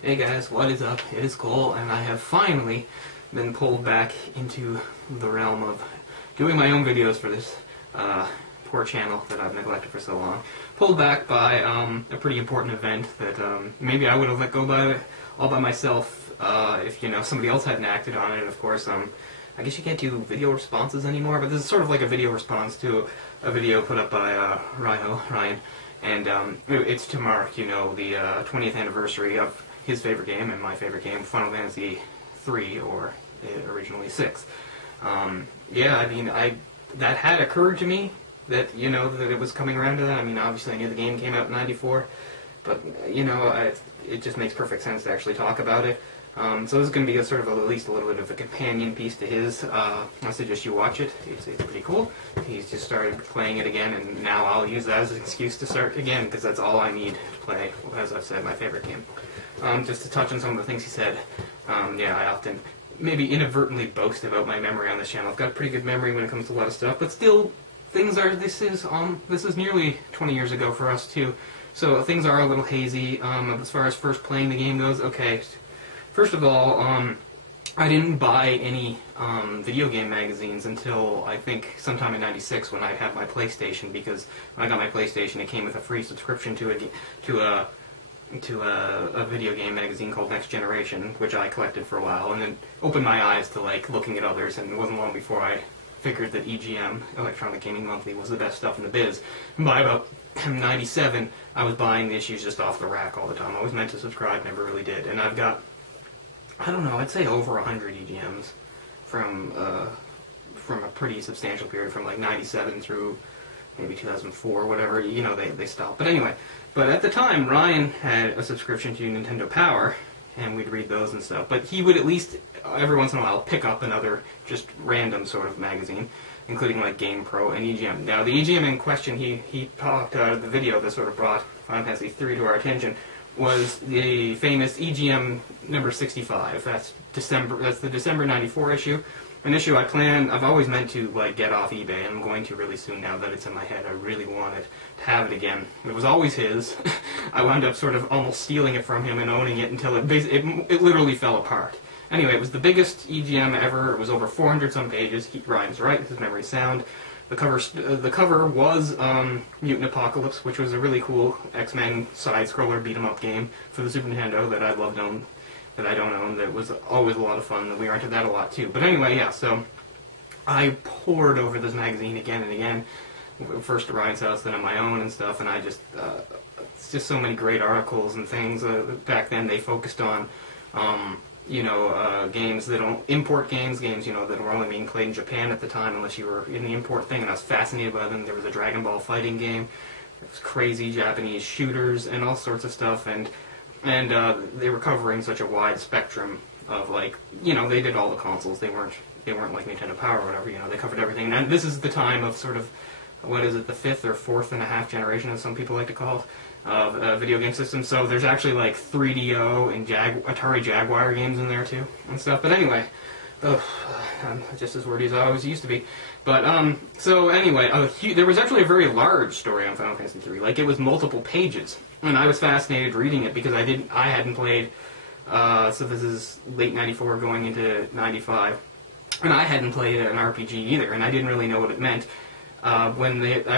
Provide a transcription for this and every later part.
Hey guys, what is up? It is Cole, and I have finally been pulled back into the realm of doing my own videos for this poor channel that I've neglected for so long. Pulled back by a pretty important event that maybe I would have let go by all by myself if somebody else hadn't acted on it. Of course, I guess you can't do video responses anymore, but this is sort of like a video response to a video put up by Ryan, and it's to mark the 20th anniversary of his favorite game and my favorite game, Final Fantasy III, or originally 6. Yeah, I mean, that had occurred to me that that it was coming around to that. I mean, obviously I knew the game came out in '94, but it just makes perfect sense to actually talk about it. So this is going to be at least a little bit of a companion piece to his. I suggest you watch it. It's pretty cool. He's just started playing it again, and now I'll use that as an excuse to start again, because that's all I need to play, as I've said, my favorite game. Just to touch on some of the things he said, yeah, I often maybe inadvertently boast about my memory on this channel. I've got a pretty good memory when it comes to a lot of stuff, but still, this is nearly 20 years ago for us too, so things are a little hazy. As far as first playing the game goes, okay. First of all, I didn't buy any video game magazines until I think sometime in '96 when I had my PlayStation, because when I got my PlayStation it came with a free subscription to a video game magazine called Next Generation, which I collected for a while, and then opened my eyes to looking at others, and it wasn't long before I figured that EGM, Electronic Gaming Monthly, was the best stuff in the biz. And by about '97, I was buying the issues just off the rack all the time. I always meant to subscribe, never really did, and I've got, I don't know, I'd say over 100 EGMs from a pretty substantial period, from like '97 through maybe 2004, whatever. They stopped. But anyway, but at the time, Ryan had a subscription to Nintendo Power, and we'd read those and stuff. But he would at least, every once in a while, pick up another just random sort of magazine, including like Game Pro and EGM. Now, the EGM in question, he talked, the video that sort of brought Final Fantasy III to our attention, was the famous EGM number 65. That's the December '94 issue. An issue I've always meant to get off eBay, and I'm going to really soon now that it's in my head. I really wanted to have it again. It was always his. I wound up sort of almost stealing it from him and owning it until it literally fell apart. Anyway, it was the biggest EGM ever. It was over 400 some pages. Ryan's right, his memory's sound. The cover was Mutant Apocalypse, which was a really cool X-Men side-scroller beat-em-up game for the Super Nintendo that I loved that I don't own, that was always a lot of fun. We rented that a lot too. But anyway, yeah, so I pored over this magazine again and again, first at Ryan's house, then on my own and stuff, and I just, it's just so many great articles and things. Back then they focused on, games that don't, import games, that were only being played in Japan at the time, unless you were in the import thing, and I was fascinated by them. There was a Dragon Ball fighting game, it was crazy Japanese shooters, and all sorts of stuff, and they were covering such a wide spectrum of they did all the consoles. They weren't like Nintendo Power or whatever. They covered everything. And this is the time of sort of, what is it, the fifth or fourth and a half generation, as some people like to call it, of video game systems. So there's actually 3DO and Atari Jaguar games in there too and stuff. But anyway, I'm just as wordy as I always used to be. But so anyway, there was actually a very large story on Final Fantasy III. It was multiple pages, and I was fascinated reading it because I hadn't played. So this is late '94 going into '95, and I hadn't played an RPG either, and I didn't really know what it meant. I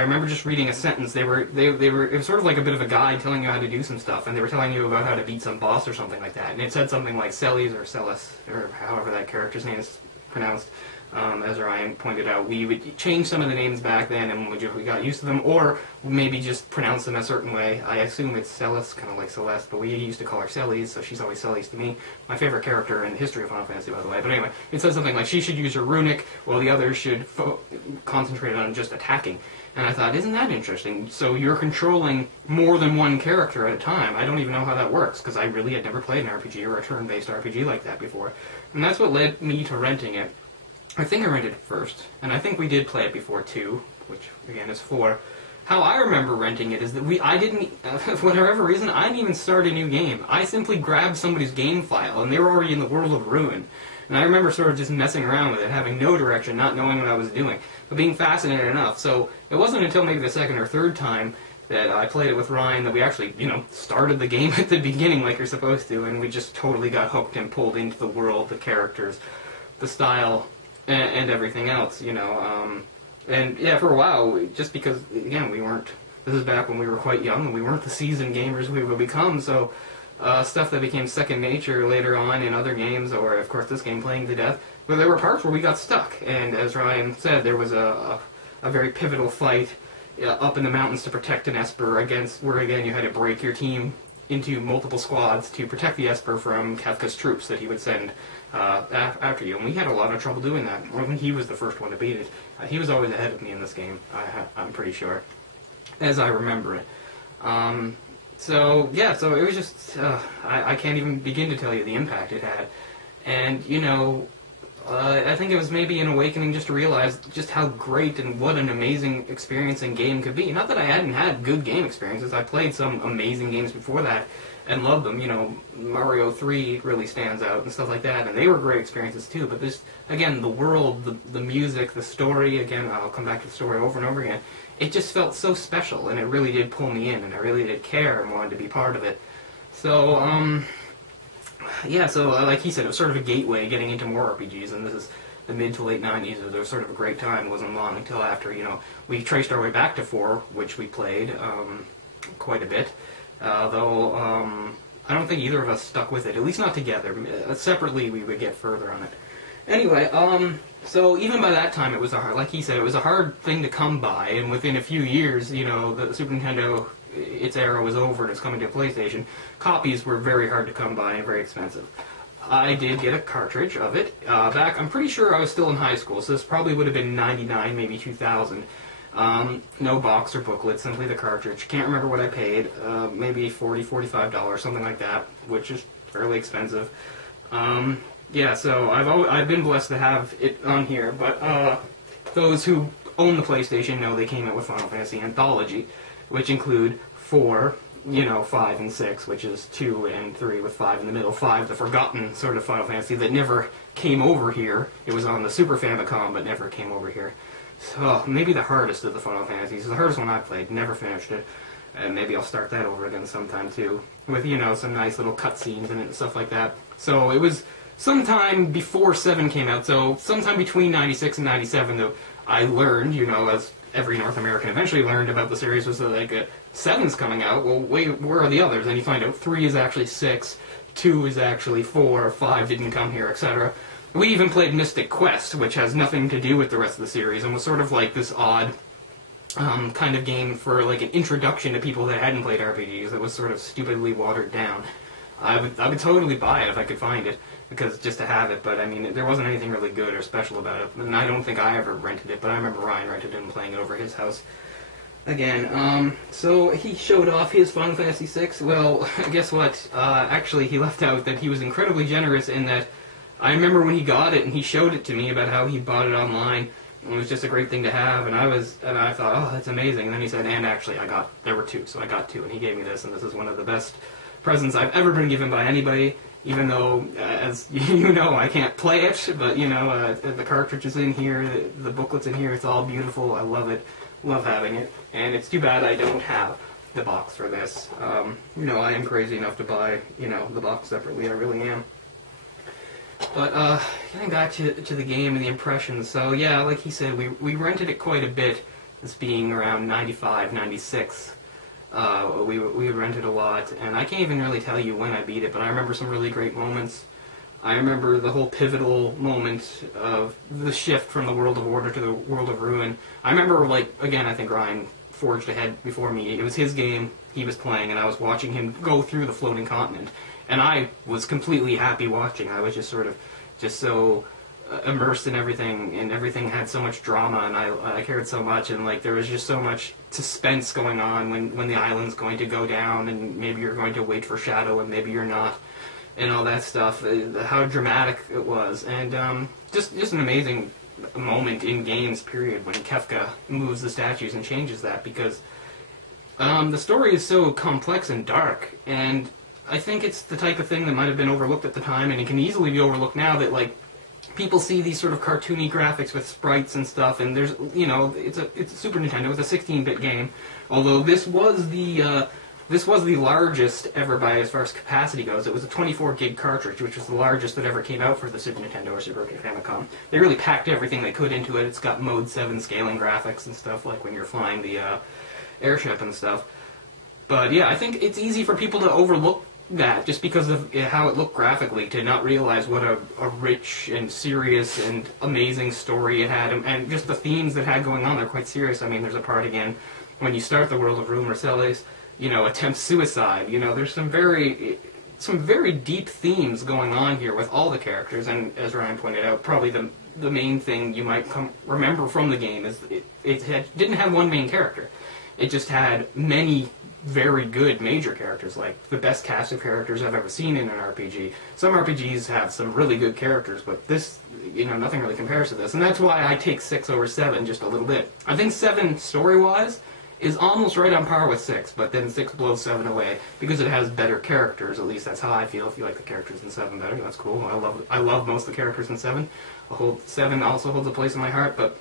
remember just reading a sentence. It was sort of like a bit of a guide telling you how to do some stuff, and they were telling you about how to beat some boss or something like that. And it said something like Celes or Celes, or however that character's name is pronounced. As Ryan pointed out, we would change some of the names back then, and we got used to them, or maybe just pronounce them a certain way. I assume it's Celes, kind of like Celeste, but we used to call her Celes, so she's always Celes to me. My favorite character in the history of Final Fantasy, by the way. But anyway, it says something like she should use her runic, while the others should concentrate on just attacking. And I thought, isn't that interesting? So you're controlling more than one character at a time. I don't even know how that works, because I really had never played an RPG or a turn-based RPG like that before. And that's what led me to renting it. I think I rented it first, and I think we did play it before too, which again is 4. How I remember renting it is that I didn't, for whatever reason, I didn't even start a new game. I simply grabbed somebody's game file, and they were already in the world of Ruin. And I remember sort of just messing around with it, having no direction, not knowing what I was doing, but being fascinated enough. So it wasn't until maybe the second or third time that I played it with Ryan, that we actually, you know, started the game at the beginning like you're supposed to, and we just totally got hooked and pulled into the world, the characters, the style, and everything else, you know. And yeah, for a while, just because, again, we weren't, this is back when we were quite young, and we weren't the seasoned gamers we would become, so stuff that became second nature later on in other games, or of course this game, playing to death, but there were parts where we got stuck, and as Ryan said, there was a very pivotal fight up in the mountains to protect an Esper against, where again you had to break your team into multiple squads to protect the Esper from Kefka's troops that he would send after you, and we had a lot of trouble doing that. I mean, he was the first one to beat it. He was always ahead of me in this game, I'm pretty sure, as I remember it. So yeah, so it was just, I can't even begin to tell you the impact it had. And, you know, I think it was maybe an awakening just to realize just how great and what an amazing experience in game could be. Not that I hadn't had good game experiences. I played some amazing games before that and loved them. You know, Mario 3 really stands out and stuff like that, and they were great experiences too. But this, again, the world, the music, the story, again, I'll come back to the story over and over again. It just felt so special, and it really did pull me in, and I really did care and wanted to be part of it. So, yeah, so like he said, it was sort of a gateway getting into more RPGs, and this is the mid to late 90s. It was sort of a great time. It wasn't long until after, you know, we traced our way back to 4, which we played quite a bit, though I don't think either of us stuck with it, at least not together. Separately, we would get further on it. Anyway, so even by that time, it was like he said, it was a hard thing to come by, and within a few years, you know, the Super Nintendo, its era was over and it's coming to PlayStation. Copies were very hard to come by and very expensive. I did get a cartridge of it back. I'm pretty sure I was still in high school, so this probably would have been 99, maybe 2000. No box or booklet, simply the cartridge. Can't remember what I paid. Maybe $40, $45, something like that, which is fairly expensive. Yeah, so I've been blessed to have it on here, but those who own the PlayStation know they came out with Final Fantasy Anthology, which include 4, you know, 5 and 6, which is 2 and 3 with 5 in the middle. 5, the forgotten sort of Final Fantasy that never came over here. It was on the Super Famicom, but never came over here. So maybe the hardest of the Final Fantasies. The hardest one I played, never finished it. And maybe I'll start that over again sometime too, with, you know, some nice little cutscenes in it and stuff like that. So it was sometime before 7 came out, so sometime between 96 and 97, though, I learned, you know, as every North American eventually learned about the series, was that, like, 7's coming out. Well, wait, where are the others? And you find out 3 is actually 6, 2 is actually 4, 5 didn't come here, etc. We even played Mystic Quest, which has nothing to do with the rest of the series, and was sort of like this odd kind of game for, like, an introduction to people that hadn't played RPGs that was sort of stupidly watered down. I would totally buy it if I could find it, because just to have it, but I mean, there wasn't anything really good or special about it, and I don't think I ever rented it, but I remember Ryan rented it and playing it over his house. Again, so he showed off his Final Fantasy VI. Well, guess what? Actually, he left out that he was incredibly generous in that I remember when he got it and he showed it to me about how he bought it online. It was just a great thing to have, and I thought, oh, that's amazing. And then he said, and actually, there were 2, so I got 2, and he gave me this, and this is one of the best presents I've ever been given by anybody. Even though, as you know, I can't play it, but, you know, the cartridge is in here, the booklet's in here, it's all beautiful, I love it, love having it, and it's too bad I don't have the box for this. You know, I am crazy enough to buy, you know, the box separately, I really am. But, getting back to the game and the impressions, so yeah, like he said, we rented it quite a bit, this being around 95, 96. We rented a lot, and I can't even really tell you when I beat it, but I remember some really great moments. I remember the whole pivotal moment of the shift from the World of Order to the World of Ruin. I remember, like, again, I think Ryan forged ahead before me. It was his game, he was playing, and I was watching him go through the floating continent. And I was completely happy watching. I was just sort of, just so immersed in everything, and everything had so much drama, and I cared so much, and like there was just so much suspense going on when the island's going to go down, and maybe you're going to wait for Shadow, and maybe you're not, and all that stuff. How dramatic it was, and just an amazing moment in games. Period. When Kefka moves the statues and changes that, because the story is so complex and dark, and I think it's the type of thing that might have been overlooked at the time, and it can easily be overlooked now. That like people see these sort of cartoony graphics with sprites and stuff, and there's, you know, it's a Super Nintendo, it's a 16-bit game. Although this was the largest ever by as far as capacity goes. It was a 24 gig cartridge, which was the largest that ever came out for the Super Nintendo or Super Famicom. They really packed everything they could into it. It's got Mode 7 scaling graphics and stuff, like when you're flying the airship and stuff. But yeah, I think it's easy for people to overlook that just because of how it looked graphically, to not realize what a rich and serious and amazing story it had, and just the themes that it had going on. They're quite serious. I mean, there's a part again when you start the world of Rue Marcellus, you know, attempts suicide. You know, there's some very deep themes going on here with all the characters, and as Ryan pointed out, probably the main thing you might remember from the game is it didn't have one main character. It just had many very good major characters, like the best cast of characters I've ever seen in an RPG. Some RPGs have some really good characters, but this, you know, nothing really compares to this, and that's why I take 6 over 7 just a little bit. I think 7, story-wise, is almost right on par with 6, but then 6 blows 7 away because it has better characters. At least that's how I feel. If you like the characters in 7 better, that's cool. I love most of the characters in 7. 7 also holds a place in my heart, but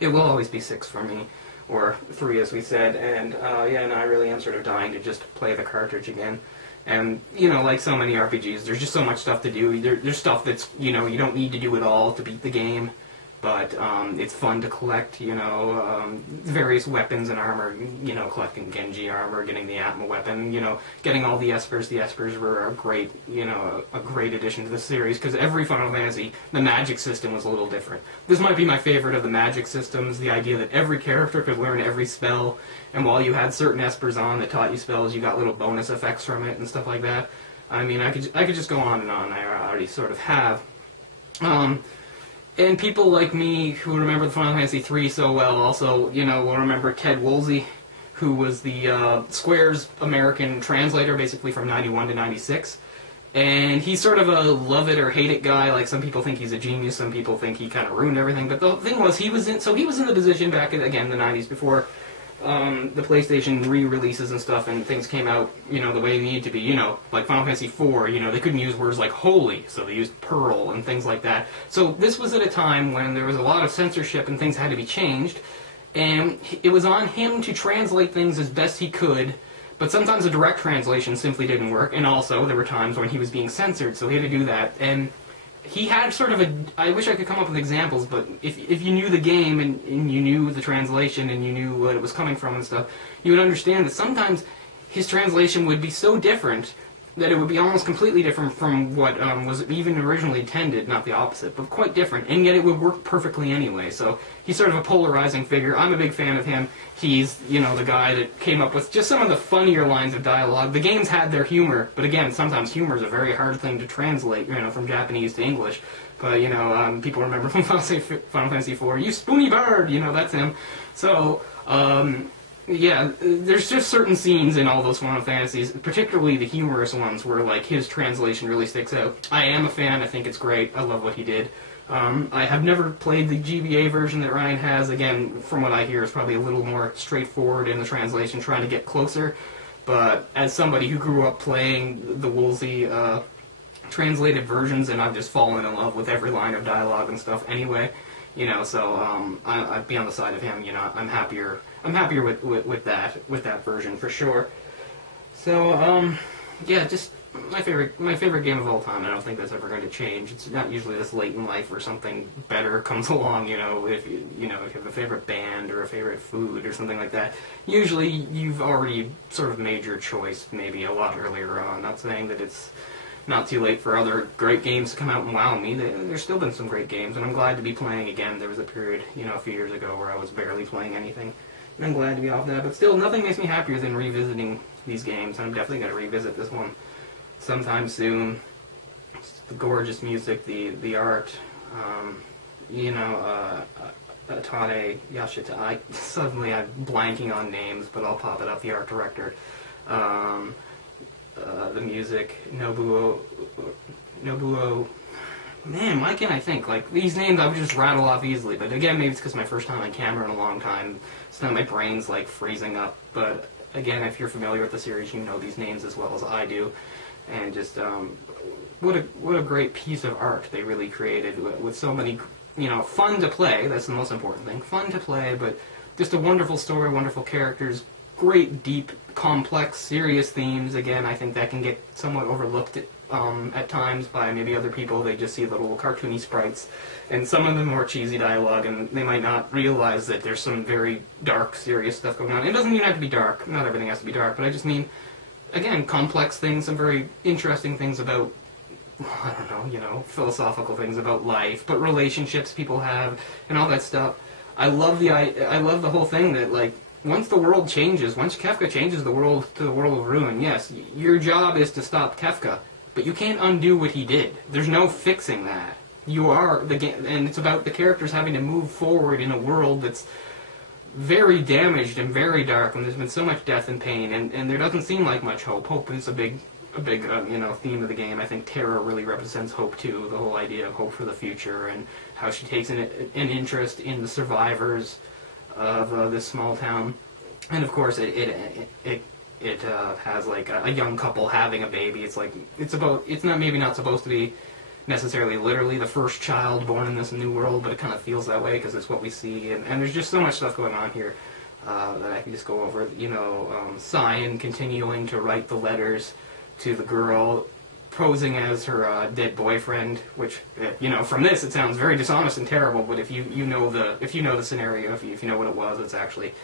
it will always be 6 for me. Or 3, as we said, and yeah, and I really am sort of dying to just play the cartridge again. And, you know, like so many RPGs, there's just so much stuff to do. There's stuff that's, you know, you don't need to do it all to beat the game, but it's fun to collect, you know, various weapons and armor, you know, collecting Genji armor, getting the Atma weapon, you know, getting all the Espers. The Espers were a great, you know, a great addition to the series, because every Final Fantasy, the magic system was a little different. This might be my favorite of the magic systems, the idea that every character could learn every spell, and while you had certain Espers on that taught you spells, you got little bonus effects from it and stuff like that. I mean, I could just go on and on. I already sort of have. And people like me who remember the Final Fantasy III so well also, you know, will remember Ted Woolsey, who was the Square's American translator, basically from 91 to 96. And he's sort of a love it or hate it guy. Like, some people think he's a genius, some people think he kind of ruined everything. But the thing was, he was in the position back in, again, the 90s, before the PlayStation re-releases and stuff, and things came out, you know, the way they needed to be. You know, like Final Fantasy IV, you know, they couldn't use words like holy, so they used pearl and things like that. So this was at a time when there was a lot of censorship and things had to be changed, and it was on him to translate things as best he could, but sometimes a direct translation simply didn't work, and also there were times when he was being censored, so he had to do that. And he had sort of I wish I could come up with examples, but if you knew the game and you knew the translation and you knew what it was coming from and stuff, you would understand that sometimes his translation would be so different that it would be almost completely different from what was even originally intended, not the opposite, but quite different, and yet it would work perfectly anyway. So he's sort of a polarizing figure. I'm a big fan of him. He's, you know, the guy that came up with just some of the funnier lines of dialogue. The games had their humor, but again, sometimes humor is a very hard thing to translate, you know, from Japanese to English. But, you know, people remember from Final Fantasy IV, you spoony bird, you know, that's him. So, yeah, there's just certain scenes in all those Final Fantasies, particularly the humorous ones, where, like, his translation really sticks out. I am a fan. I think it's great. I love what he did. I have never played the GBA version that Ryan has. Again, from what I hear, it's probably a little more straightforward in the translation, trying to get closer. But as somebody who grew up playing the Woolsey translated versions, and I've just fallen in love with every line of dialogue and stuff anyway, you know, so I'd be on the side of him. You know, I'm happier with that version for sure. So yeah, just my favorite game of all time. I don't think that's ever going to change. It's not usually this late in life where something better comes along. You know, if you have a favorite band or a favorite food or something like that, usually you've already sort of made your choice maybe a lot earlier on. Not saying that it's not too late for other great games to come out and wow me. There's still been some great games, and I'm glad to be playing again. There was a period, you know, a few years ago where I was barely playing anything, and I'm glad to be off that. But still, nothing makes me happier than revisiting these games, and I'm definitely going to revisit this one sometime soon. It's the gorgeous music, the art, you know, Atane Yashita. Suddenly I'm blanking on names, but I'll pop it up. The art director. The music, Nobuo, man, why can't I think? Like, these names I would just rattle off easily, but again, maybe it's because my first time on camera in a long time, so now my brain's like freezing up. But again, if you're familiar with the series, you know these names as well as I do, and just what a great piece of art they really created with so many, you know, fun to play. That's the most important thing. Fun to play, but just a wonderful story, wonderful characters, great, deep, complex, serious themes. Again, I think that can get somewhat overlooked at times by maybe other people. They just see the little cartoony sprites, and some of them more cheesy dialogue, and they might not realize that there's some very dark, serious stuff going on. It doesn't even have to be dark. Not everything has to be dark, but I just mean, again, complex things, some very interesting things about, I don't know, you know, philosophical things about life, but relationships people have, and all that stuff. I love the whole thing that, like, once the world changes, once Kefka changes the world to the world of ruin, yes, your job is to stop Kefka, but you can't undo what he did. There's no fixing that. You are the game, and it's about the characters having to move forward in a world that's very damaged and very dark, and there's been so much death and pain, and there doesn't seem like much hope. Hope is a big you know, theme of the game. I think Terra really represents hope too. The whole idea of hope for the future, and how she takes an interest in the survivors of this small town, and of course it has like a young couple having a baby. It's like it's not maybe not supposed to be necessarily literally the first child born in this new world, but it kind of feels that way because it's what we see, and there's just so much stuff going on here that I can just go over. You know, Cyan continuing to write the letters to the girl, posing as her dead boyfriend, which, you know, from this it sounds very dishonest and terrible, but if you know the scenario, if you know what it was, it's actually,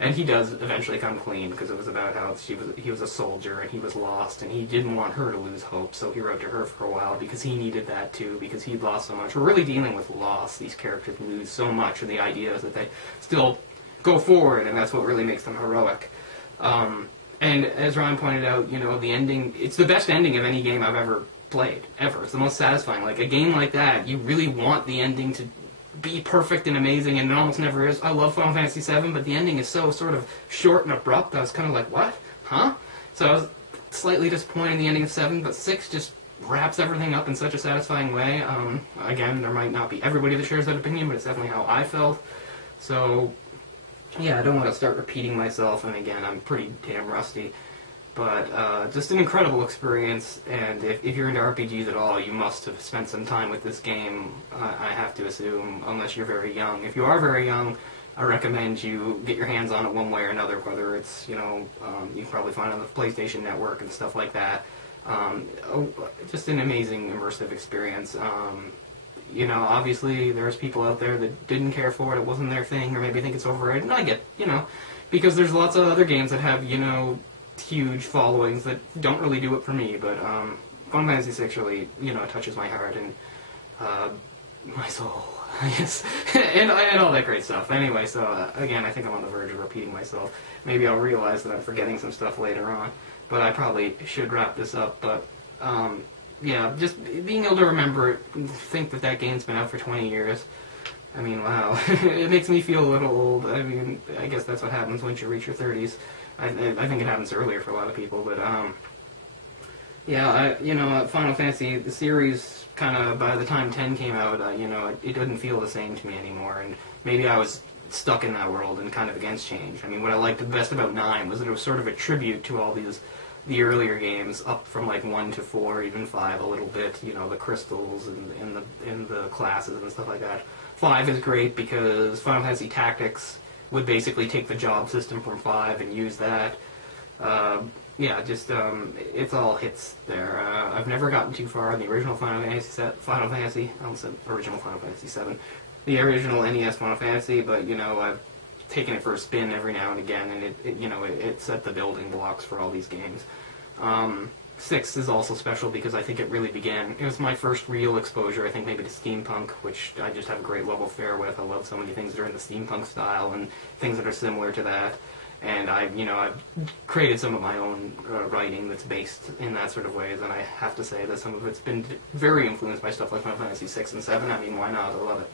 and he does eventually come clean, because it was about how he was a soldier and he was lost and he didn't want her to lose hope, so he wrote to her for a while because he needed that too, because he'd lost so much. We're really dealing with loss. These characters lose so much, and the idea is that they still go forward, and that's what really makes them heroic. And as Ryan pointed out, you know, the ending, it's the best ending of any game I've ever played, ever. It's the most satisfying. Like, a game like that, you really want the ending to be perfect and amazing, and it almost never is. I love Final Fantasy VII, but the ending is so sort of short and abrupt. I was kind of like, what? Huh? So I was slightly disappointed in the ending of 7, but 6 just wraps everything up in such a satisfying way. Again, there might not be everybody that shares that opinion, but it's definitely how I felt. So yeah, I don't want to start repeating myself, and again, I'm pretty damn rusty, but just an incredible experience, and if you're into RPGs at all, you must have spent some time with this game, I have to assume, unless you're very young. If you are very young, I recommend you get your hands on it one way or another, whether it's, you know, you can probably find it on the PlayStation Network and stuff like that. Just an amazing immersive experience. You know, obviously there's people out there that didn't care for it wasn't their thing, or maybe think it's overrated, and I get, you know, because there's lots of other games that have, you know, huge followings that don't really do it for me, but Final Fantasy VI really, you know, touches my heart and my soul, I guess, and all that great stuff. Anyway, so again, I think I'm on the verge of repeating myself. Maybe I'll realize that I'm forgetting some stuff later on, but I probably should wrap this up, but yeah, just being able to remember it, think that game's been out for 20 years. I mean, wow. It makes me feel a little old. I mean, I guess that's what happens once you reach your 30s. I think it happens earlier for a lot of people, but yeah, you know, Final Fantasy, the series, kind of, by the time 10 came out, you know, it didn't feel the same to me anymore, and maybe I was stuck in that world and kind of against change. I mean, what I liked the best about 9 was that it was sort of a tribute to all the earlier games, up from like 1 to 4, even 5 a little bit, you know, the crystals and the classes and stuff like that. 5 is great because Final Fantasy Tactics would basically take the job system from 5 and use that. Yeah, just, it's all hits there. I've never gotten too far in the original Final Fantasy, I almost said original Final Fantasy 7, the original NES Final Fantasy, but, you know, I've taken it for a spin every now and again, and it set the building blocks for all these games. 6 is also special because I think it really began, it was my first real exposure, I think maybe to steampunk, which I just have a great love affair with. I love so many things that are in the steampunk style and things that are similar to that. And I've created some of my own writing that's based in that sort of ways, and I have to say that some of it's been very influenced by stuff like Final Fantasy 6 and 7. I mean, why not? I love it.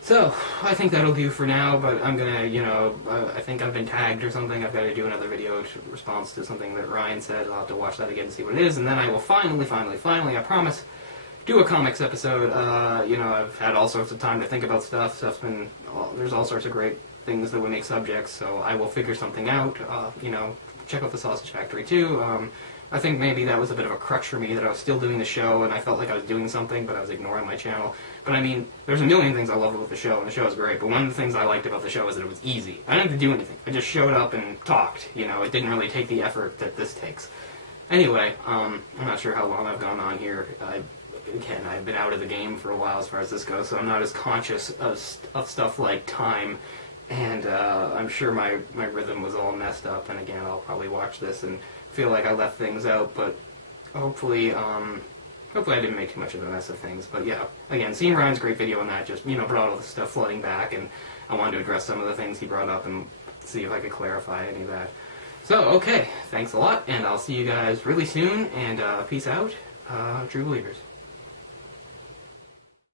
So, I think that'll do for now, but I'm gonna, I think I've been tagged or something. I've got to do another video in response to something that Ryan said. I'll have to watch that again to see what it is, and then I will finally, I promise, do a comics episode. I've had all sorts of time to think about stuff. There's all sorts of great things that would make subjects, so I will figure something out. Check out the Sausage Factory too. I think maybe that was a bit of a crutch for me, that I was still doing the show and I felt like I was doing something, but I was ignoring my channel. But I mean, there's a million things I love about the show, and the show is great, but one of the things I liked about the show is that it was easy. I didn't have to do anything. I just showed up and talked, you know, it didn't really take the effort that this takes. Anyway, I'm not sure how long I've gone on here. Again, I've been out of the game for a while as far as this goes, so I'm not as conscious of stuff like time, and I'm sure my rhythm was all messed up, and again, I'll probably watch this and feel like I left things out, but hopefully I didn't make too much of a mess of things. But yeah, again, seeing Ryan's great video on that just, you know, brought all the stuff flooding back, and I wanted to address some of the things he brought up and see if I could clarify any of that. So, okay, thanks a lot, and I'll see you guys really soon, and peace out, true believers.